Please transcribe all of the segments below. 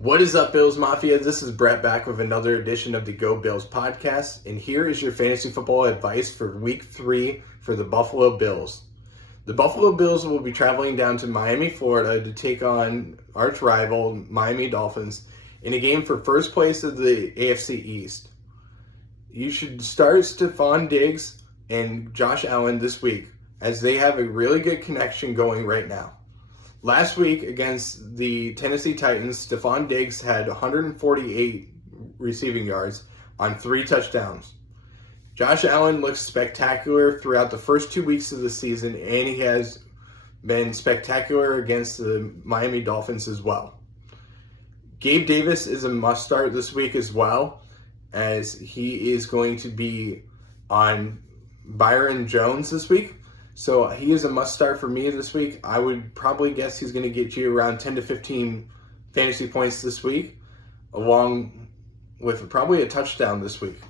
What is up, Bills Mafia? This is Brett back with another edition of the Go Bills podcast, and here is your fantasy football advice for Week 3 for the Buffalo Bills. The Buffalo Bills will be traveling down to Miami, Florida to take on arch rival Miami Dolphins in a game for first place of the AFC East. You should start Stephon Diggs and Josh Allen this week, as they have a really good connection going right now. Last week against the Tennessee Titans, Stephon Diggs had 148 receiving yards on 3 touchdowns. Josh Allen looks spectacular throughout the first 2 weeks of the season, and he has been spectacular against the Miami Dolphins as well. Gabe Davis is a must-start this week as well, as he is going to be on Byron Jones this week. So he is a must-start for me this week. I would probably guess he's going to get you around 10 to 15 fantasy points this week, along with probably a touchdown this week.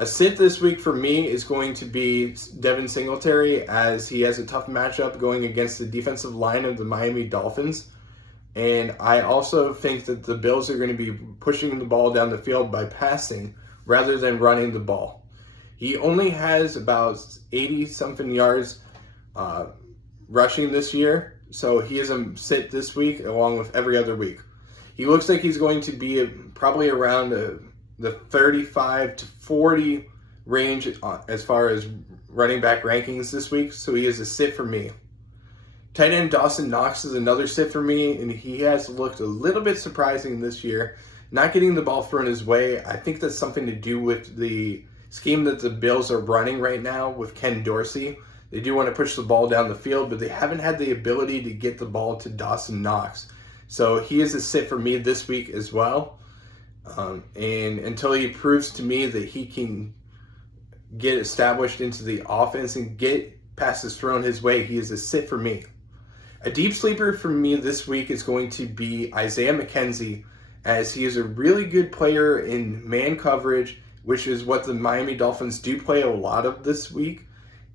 A sit this week for me is going to be Devin Singletary, as he has a tough matchup going against the defensive line of the Miami Dolphins. And I also think that the Bills are going to be pushing the ball down the field by passing rather than running the ball. He only has about 80-something yards rushing this year, so he is a sit this week along with every other week. He looks like he's going to be probably around the 35 to 40 range as far as running back rankings this week, so he is a sit for me. Tight end Dawson Knox is another sit for me, and he has looked a little bit surprising this year, not getting the ball thrown his way. I think that's something to do with the scheme that the Bills are running right now with Ken Dorsey. They do want to push the ball down the field, but they haven't had the ability to get the ball to Dawson Knox. So he is a sit for me this week as well. And until he proves to me that he can get established into the offense and get passes thrown his way, he is a sit for me. A deep sleeper for me this week is going to be Isaiah Mckenzie, as he is a really good player in man coverage, which is what the Miami Dolphins do play a lot of this week.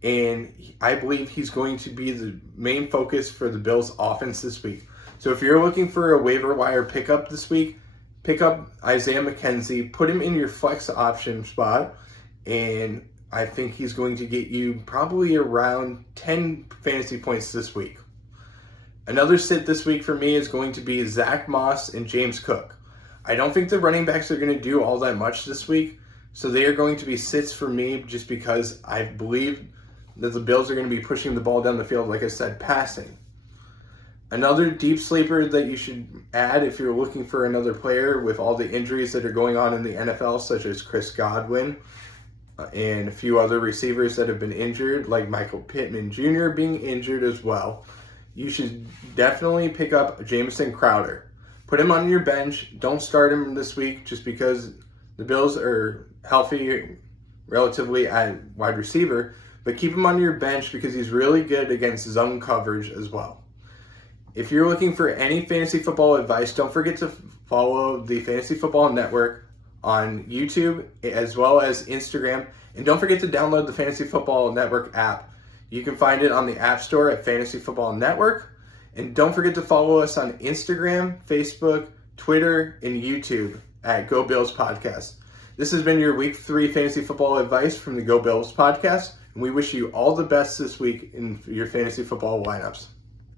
And I believe he's going to be the main focus for the Bills offense this week. So if you're looking for a waiver wire pickup this week, pick up Isaiah Mckenzie, put him in your flex option spot, and I think he's going to get you probably around 10 fantasy points this week. Another sit this week for me is going to be Zack Moss and James Cook. I don't think the running backs are going to do all that much this week, so they are going to be sits for me just because I believe that the Bills are going to be pushing the ball down the field, like I said, passing. Another deep sleeper that you should add if you're looking for another player with all the injuries that are going on in the NFL, such as Chris Godwin and a few other receivers that have been injured, like Michael Pittman Jr. being injured as well, you should definitely pick up Jamison Crowder. Put him on your bench. Don't start him this week just because the Bills are healthy relatively at wide receiver, but keep him on your bench because he's really good against zone coverage as well. If you're looking for any fantasy football advice, don't forget to follow the Fantasy Football Network on YouTube as well as Instagram, and don't forget to download the Fantasy Football Network app. You can find it on the App Store at Fantasy Football Network, and don't forget to follow us on Instagram, Facebook, Twitter, and YouTube at Go Bills Podcast. This has been your Week 3 fantasy football advice from the Go Bills Podcast, and we wish you all the best this week in your fantasy football lineups.